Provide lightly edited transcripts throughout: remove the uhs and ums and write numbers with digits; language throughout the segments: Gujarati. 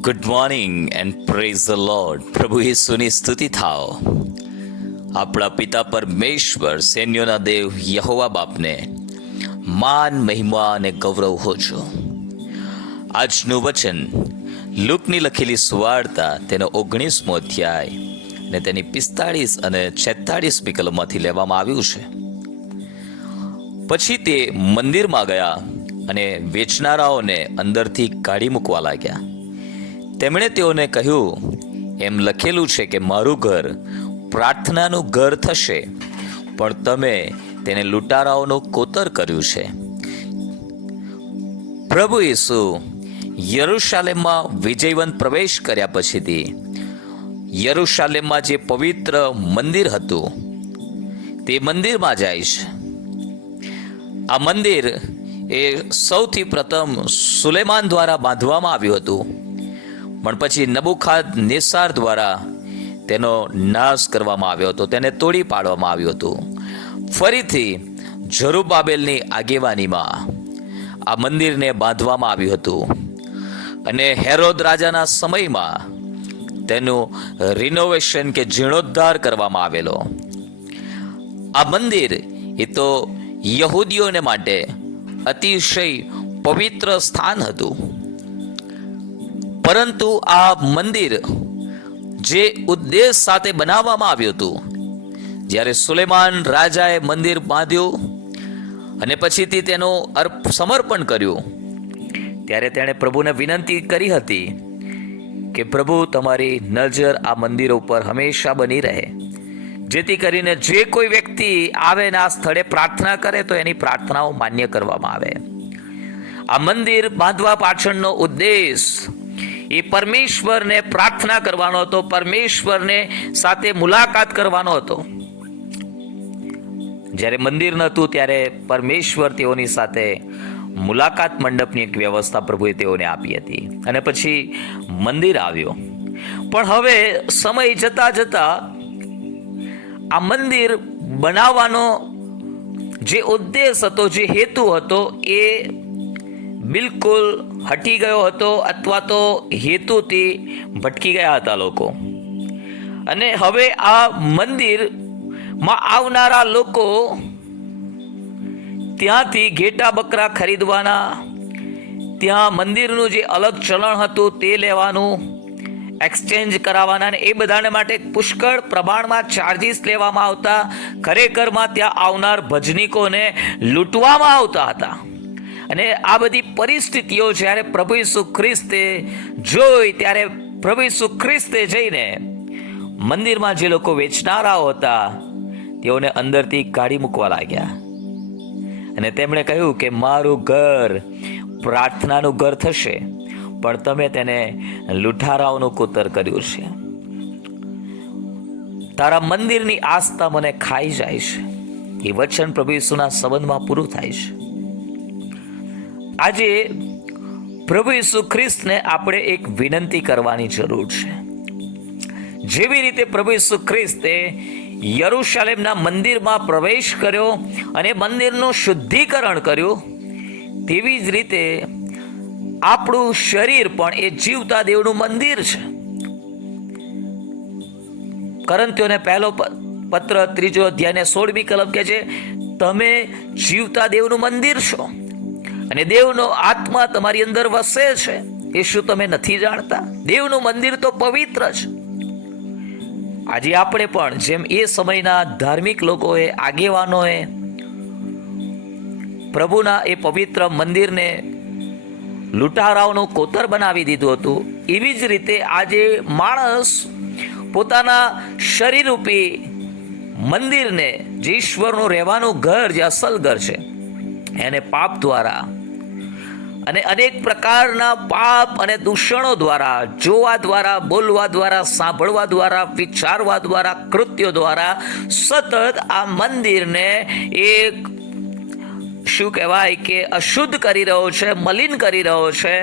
Good morning and praise the lord. પ્રભુ યેસુની સ્તુતિ થાઓ. આપણા પિતા પરમેશ્વર સૈન્યોના દેવ યહોવા બાપને માન, મહિમા અને ગૌરવ હોજો. આજનું વચન લુકની લખેલી સુવાર્તા તેનો 19મો અધ્યાય અને તેની 45 અને 46મી કલમમાંથી લેવામાં આવ્યું છે. પછી તે મંદિરમાં ગયા અને વેચનારાઓને અંદરથી કાઢી મૂકવા લાગ્યા. તેમણે તેઓને કહ્યું, એમ લખેલું છે કે મારું ઘર પ્રાર્થનાનું ઘર થશે, પણ તમે તેને લૂંટારાઓનું કોતર કર્યું છે. પ્રભુ યેસુ યરૂશાલેમમાં વિજયવંત પ્રવેશ કર્યા પછીથી યરૂશાલેમમાં જે પવિત્ર મંદિર હતું તે મંદિરમાં જાય છે. આ મંદિર એ સૌથી પ્રથમ સુલેમાન દ્વારા બાંધવામાં આવ્યું હતું, પણ પછી નબુખાદનેસ્સાર દ્વારા તેનો નાશ કરવામાં આવ્યો હતો, તેને તોડી પાડવામાં આવ્યું હતું. ફરીથી ઝરુબાબેલની આગેવાનીમાં આ મંદિરને બાંધવામાં આવ્યું હતું અને હેરોદ રાજાના સમયમાં તેનું રિનોવેશન કે જીર્ણોદ્ધાર કરવામાં આવેલો. આ મંદિર એ તો યહૂદીઓને માટે અતિશય પવિત્ર સ્થાન હતું, પરંતુ આ મંદિર જે ઉદ્દેશ સાથે બનાવવામાં આવ્યું હતું, જ્યારે સુલેમાન રાજાએ મંદિર બાંધ્યું અને પછીથી તેનું સમર્પણ કર્યું, ત્યારે તેણે પ્રભુને વિનંતી કરી હતી કે પ્રભુ, તમારી નજર આ મંદિર ઉપર હંમેશા બની રહે, જેથી કરીને જે કોઈ વ્યક્તિ આવે ને આ સ્થળે પ્રાર્થના કરે તો એની પ્રાર્થનાઓ માન્ય કરવામાં આવે. આ મંદિર બાંધવા પાછળનો ઉદ્દેશ એ પરમેશ્વરને પ્રાર્થના કરવાનો હતો, પરમેશ્વરને સાથે મુલાકાત કરવાનો હતો. જ્યારે મંદિર નહોતું ત્યારે પરમેશ્વર તેઓની સાથે મુલાકાત મંડપની એક વ્યવસ્થા પ્રભુએ તેઓને આપી હતી અને પછી મંદિર આવ્યો. પણ હવે સમય જતા જતા આ મંદિર બનાવવાનો જે ઉદ્દેશ હતો, જે હેતુ હતો, એ બિલકુલ હટી ગયો હતો અથવા તો હેતુથી ભટકી ગયા હતા લોકો. અને હવે આ મંદિરમાં આવનારા લોકો ત્યાંથી ઘેટા બકરા ખરીદવાના, ત્યાં મંદિરનું જે અલગ ચલણ હતું તે લેવાનું, એક્સચેન્જ કરાવવાના, અને એ બધાને માટે પુષ્કળ પ્રમાણમાં ચાર્જીસ લેવામાં આવતા. ખરેખરમાં ત્યાં આવનાર ભજનીકોને લૂંટવામાં આવતા હતા. અને આ બધી પરિસ્થિતિઓ જ્યારે પ્રભુ ઈસુ ખ્રિસ્તે જોઈ, ત્યારે પ્રભુ ઈસુ ખ્રિસ્તે જઈને મંદિરમાં જે લોકો વેચનારાઓ હતા તેઓને અંદરથી કાઢી મૂકવા લાગ્યા અને તેમણે કહ્યું કે મારું ઘર પ્રાર્થનાનું ઘર થશે, પણ તમે તેને લૂંટારાઓનું કોતર કર્યું છે. તારા મંદિરની આસ્થા મને ખાઈ જાય છે. એ વચન પ્રભુ ઈસુના સંબંધમાં પૂરું થાય છે. આજે પ્રભુ ઈસુ ખ્રિસ્તને આપણે એક વિનંતી કરવાની જરૂર છે. જેવી રીતે પ્રભુ ઈસુ ખ્રિસ્તે યરૂશાલેમના મંદિરમાં પ્રવેશ કર્યો અને મંદિરનું શુદ્ધિકરણ કર્યું, તેવી જ રીતે આપણું શરીર પણ એ જીવતા દેવનું મંદિર છે. કરંથીઓને પહેલો પત્ર 3 અધ્યાયને 16મી કલમ કહે છે, તમે જીવતા દેવનું મંદિર છો અને દેવનો આત્મા તમારી અંદર વસે છે. એ શું તમે નથી જાણતા? દેવનું મંદિર તો પવિત્ર છે. આજે આપણે પણ જેમ એ સમયના ધાર્મિક લોકોએ, આગેવાનોએ પ્રભુના એ પવિત્ર મંદિરને લૂંટારાઓનું કોતર બનાવી દીધું હતું, એવી જ રીતે આજે માણસ પોતાના શરીરરૂપી મંદિરને, જે ઈશ્વરનું રહેવાનું ઘર, જે અસલ ઘર છે, એને પાપ દ્વારા અને અનેક પ્રકારના પાપ અને દૂષણો દ્વારા, જોવા દ્વારા, બોલવા દ્વારા, સાંભળવા દ્વારા, વિચારવા દ્વારા, કૃત્યો દ્વારા સતત આ મંદિરને એક શું કહેવાય કે અશુદ્ધ કરી રહ્યો છે, મલિન કરી રહ્યો છે.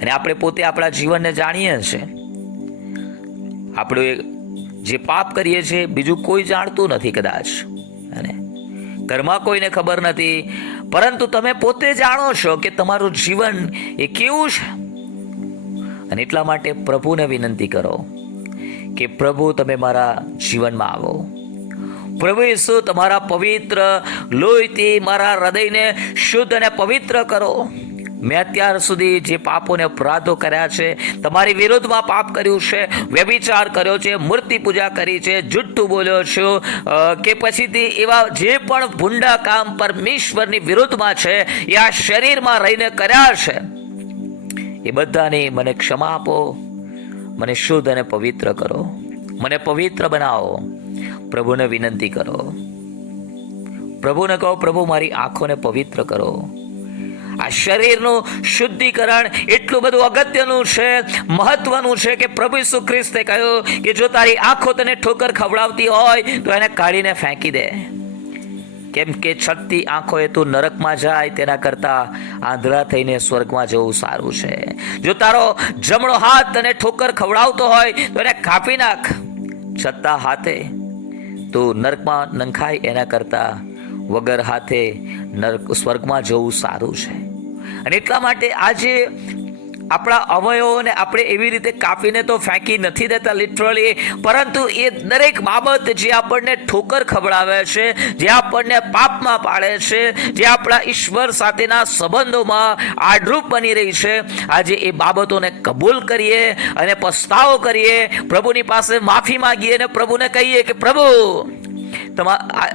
અને આપણે પોતે આપણા જીવનને જાણીએ છીએ. આપણે જે પાપ કરીએ છીએ બીજું કોઈ જાણતું નથી કદાચ, અને ઘરમાં કોઈને ખબર નથી, પરંતુ તમે પોતે જાણો છો કે તમારું જીવન એ કેવું છે. અને એટલા માટે પ્રભુને વિનંતી કરો કે પ્રભુ તમે મારા જીવનમાં આવો. પ્રભુ ઈસુ તમારા પવિત્ર લોહીથી મારા હૃદયને શુદ્ધ અને પવિત્ર કરો. મેં અત્યાર સુધી જે પાપોને અપરાધો કર્યા છે, તમારી વિરુદ્ધમાં પાપ કર્યું છે, વ્યભિચાર કર્યો છે, મૂર્તિ પૂજા કરી છે, જુઠ્ઠું બોલ્યો છો, કે પછીથી એવા જે પણ ભૂંડા કામ પરમેશ્વરની વિરુદ્ધમાં છે એ આ શરીરમાં રહીને કર્યા છે, એ બધાની મને ક્ષમા આપો. મને શુદ્ધ અને પવિત્ર કરો, મને પવિત્ર બનાવો. પ્રભુને વિનંતી કરો. પ્રભુને કહો, પ્રભુ મારી આંખોને પવિત્ર કરો. આ શરીરનું શુદ્ધિકરણ એટલું બધું અગત્યનું છે, મહત્વનું છે કે પ્રભુ ઈસુ ખ્રિસ્તે કહ્યું કે જો તારી આંખો તને ઠોકર ખવડાવતી હોય તો એને કાઢીને ફેંકી દે. કેમ કે છટતી આંખો એ તું નરકમાં જાય તેના કરતાં આંધળા થઈને સ્વર્ગમાં જવું સારું છે. જો તારો જમણો હાથ તને ઠોકર ખવડાવતો હોય તો એને કાપી નાખ. છતાં હાથે તું નરકમાં નંખાય એના કરતાં વગર હાથે સ્વર્ગમાં જવું સારું છે. અને એટલા માટે આજે આપણા અવયવોને આપણે એવી રીતે કાપીને તો ફેંકી નથી દેતા લિટરલી, પરંતુ એ દરેક બાબત જે આપણને ઠોકર ખવડાવે છે, જે આપણને પાપમાં પાડે છે, જે આપણા ઈશ્વર સાથેના સંબંધોમાં આડરૂપ બની રહી છે, આજે એ બાબતોને કબૂલ કરીએ અને પસ્તાવો કરીએ, પ્રભુની પાસે માફી માંગીએ અને પ્રભુને કહીએ કે પ્રભુ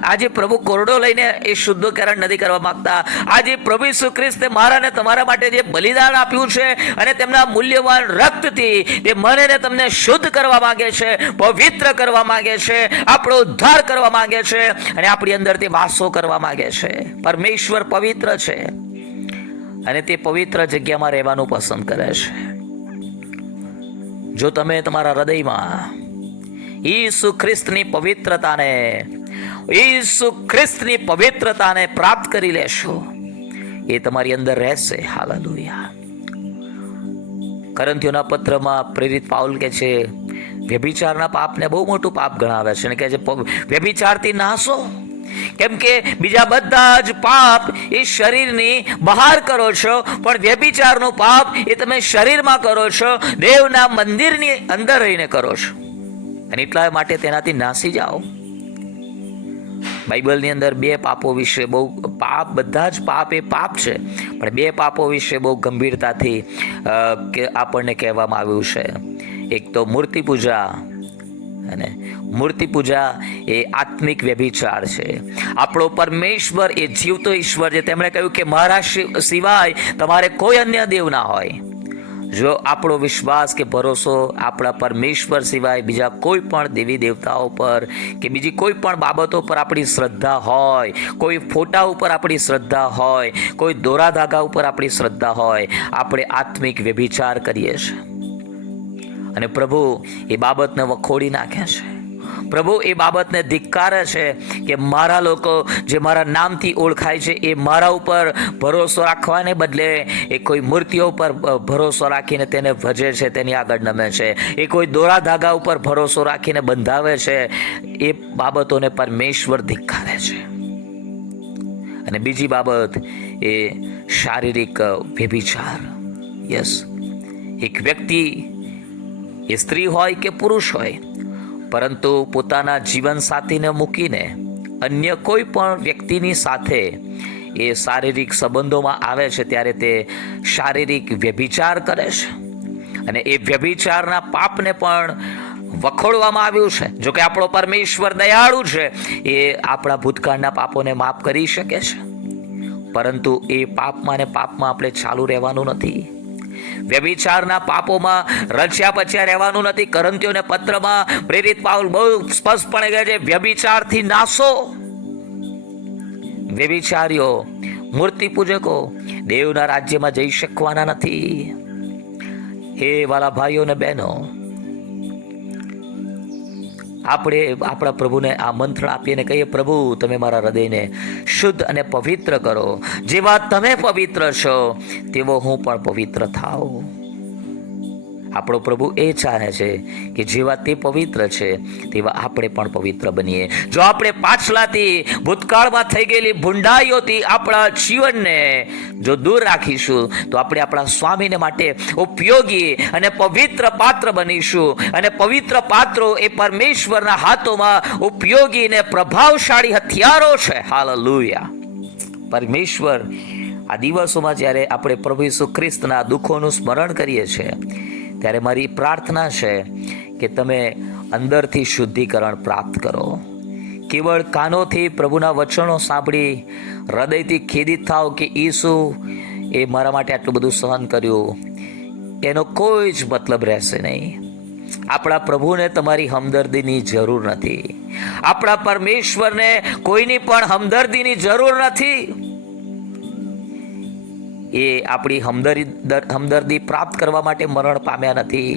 આજે પ્રભુ કોરડો લઈને એ શુદ્ધિકરણ નથી કરવા માંગતા. આજે પ્રભુ ઈસુ ખ્રિસ્તે મારા ને તમારા માટે જે બલિદાન આપ્યું છે અને તેમના મૂલ્યવાન રક્તથી તે મને ને તમને શુદ્ધ કરવા માંગે છે, પવિત્ર કરવા માંગે છે, આપણો ઉદ્ધાર કરવા માંગે છે અને આપણી અંદર તે વાસો કરવા માંગે છે. પરમેશ્વર પવિત્ર છે અને તે પવિત્ર જગ્યામાં રહેવાનું પસંદ કરે છે. જો તમે તમારા હૃદયમાં ઈસુ ખ્રિસ્તની પવિત્રતાને પ્રાપ્ત કરી લેશો, એ તમારી અંદર રહેશે. હાલેલુયા. કરંથીઓના પત્રમાં પ્રેરિત પાઉલ કહે છે વ્યભિચારના પાપને બહુ મોટું પાપ ગણાવે છે અને કહે છે વ્યભિચારથી નાશો. કેમ કે બીજા બધા જ પાપ એ શરીરની બહાર કરો છો, પણ વ્યભિચારનું પાપ એ તમે શરીરમાં કરો છો, દેવના મંદિરની અંદર રહીને કરો છો. અને એટલા માટે તેનાથી નાસી જાઓ. બાઇબલની અંદર બે પાપો વિશે બહુ બધા જ પાપ એ પાપ છે, પણ બે પાપો વિશે બહુ ગંભીરતાથી આપણને કહેવામાં આવ્યું છે. એક તો મૂર્તિ પૂજા, અને મૂર્તિ પૂજા એ આત્મિક વ્યભિચાર છે. આપણો પરમેશ્વર એ જીવતો ઈશ્વર છે. તેમણે કહ્યું કે મારા સિવાય તમારે કોઈ અન્ય દેવ ના હોય. જો આપણો વિશ્વાસ કે ભરોસો આપણા પરમેશ્વર સિવાય બીજા કોઈ પણ દેવી દેવતાઓ પર કે બીજી કોઈ પણ બાબતો પર આપણી શ્રદ્ધા હોય, કોઈ ફોટા ઉપર આપણી શ્રદ્ધા હોય, કોઈ દોરા ધાગા ઉપર આપણી શ્રદ્ધા હોય, આપણે આત્મિક વ્યભિચાર કરીએ છીએ. અને પ્રભુ એ બાબતને વખોડી નાખે છે. પ્રભુ એ બાબતને ધિક્કારે છે કે મારા લોકો જે મારા નામથી ઓળખાય છે એ મારા ઉપર ભરોસો રાખવાને બદલે એ કોઈ મૂર્તિઓ પર ભરોસો રાખીને તેને ભજે છે, તેની આગળ નમે છે. એ કોઈ દોરા ધાગા ઉપર ભરોસો રાખીને બંધાવે છે. એ બાબતોને પરમેશ્વર ધિક્કારે છે. અને બીજી બાબત એ શારીરિક વ્યભિચાર. યસ, એક વ્યક્તિ એ સ્ત્રી હોય કે પુરુષ હોય, પરંતુ પોતાના જીવનસાથીને મૂકીને અન્ય કોઈ પણ વ્યક્તિની સાથે એ શારીરિક સંબંધોમાં આવે છે ત્યારે તે શારીરિક વ્યભિચાર કરે છે. અને એ વ્યભિચારના પાપને પણ વખોડવામાં આવ્યું છે. જો કે આપણો પરમેશ્વર દયાળુ છે, એ આપણા ભૂતકાળના પાપોને માફ કરી શકે છે, પરંતુ એ પાપમાં ને પાપમાં આપણે ચાલુ રહેવાનું નથી. વ્યભિચારના પાપોમાં રચ્યા પચ્યા રહેવાનું નથી. કરંથીઓના પત્રમાં પ્રેરિત પાઉલ બહુ સ્પષ્ટપણે કહે છે વ્યભિચારથી નાશો. વ્યભિચારીઓ, મૂર્તિ પૂજકો દેવના રાજ્યમાં જઈ શકવાના નથી. હે વાલા ભાઈઓ અને બહેનો, આપણે આપણા પ્રભુને આમંત્રણ આપીએ ને કહીએ પ્રભુ તમે મારા હૃદયને શુદ્ધ અને પવિત્ર કરો. જેવા તમે પવિત્ર છો તેવો હું પણ પવિત્ર થાઉં. આપણો પ્રભુ એ ચાહે છે કે જેવા તે પવિત્ર છે તેવા આપણે પણ પવિત્ર બનીએ. જો આપણે પાછલાથી ભૂતકાળમાં થઈ ગયેલી ભૂંડાઈઓથી આપણા જીવનને જો દૂર રાખીશું તો આપણે આપણા સ્વામીને માટે ઉપયોગી અને પવિત્ર પાત્ર બનીશું. અને પવિત્ર પાત્રો એ પરમેશ્વરના હાથોમાં ઉપયોગી અને પ્રભાવશાળી હથિયારો છે. હાલેલુયા. પરમેશ્વર આ દિવસોમાં જ્યારે આપણે પ્રભુ ઈસુ ખ્રિસ્તના દુઃખોનું સ્મરણ કરીએ છીએ ત્યારે મારી પ્રાર્થના છે કે તમે અંદરથી શુદ્ધિકરણ પ્રાપ્ત કરો. કેવળ કાનોથી પ્રભુના વચનો સાંભળી હૃદયથી ખેદિત થાવ કે ઈસુ એ મારા માટે આટલું બધું સહન કર્યું, એનો કોઈ જ મતલબ રહેશે નહીં. આપણા પ્રભુને તમારી હમદર્દીની જરૂર નથી. આપણા પરમેશ્વરને કોઈની પણ હમદર્દીની જરૂર નથી. એ આપણી હમદર્દી પ્રાપ્ત કરવા માટે મરણ પામ્યા નથી.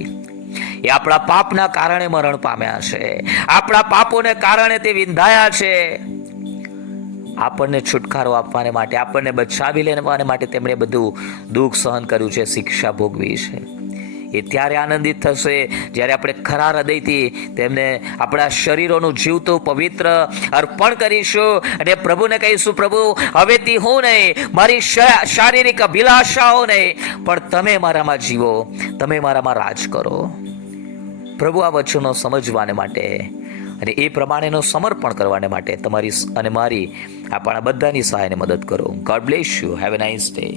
એ આપણા પાપના કારણે મરણ પામ્યા છે. આપણા પાપોને કારણે તે વિંધાયા છે. આપણને છુટકારો આપવાને માટે, આપણને બચાવી લેવાને માટે તેમણે બધું દુઃખ સહન કર્યું છે, શિક્ષા ભોગવી છે. એ ત્યારે આનંદિત થશે જ્યારે આપણે ખરા હૃદયથી તેમને આપણા શરીરોનું જીવતું પવિત્ર અર્પણ કરીશું અને પ્રભુને કહીશું, પ્રભુ હવેથી હું નહીં, મારી શારીરિક અભિલાષાઓ નહીં, પણ તમે મારામાં જીવો, તમે મારામાં રાજ કરો. પ્રભુ આ વચનો સમજવાને માટે અને એ પ્રમાણેનો સમર્પણ કરવાને માટે તમારી અને મારી આપણા બધાની સહાયને મદદ કરો. God bless you. Have a nice day.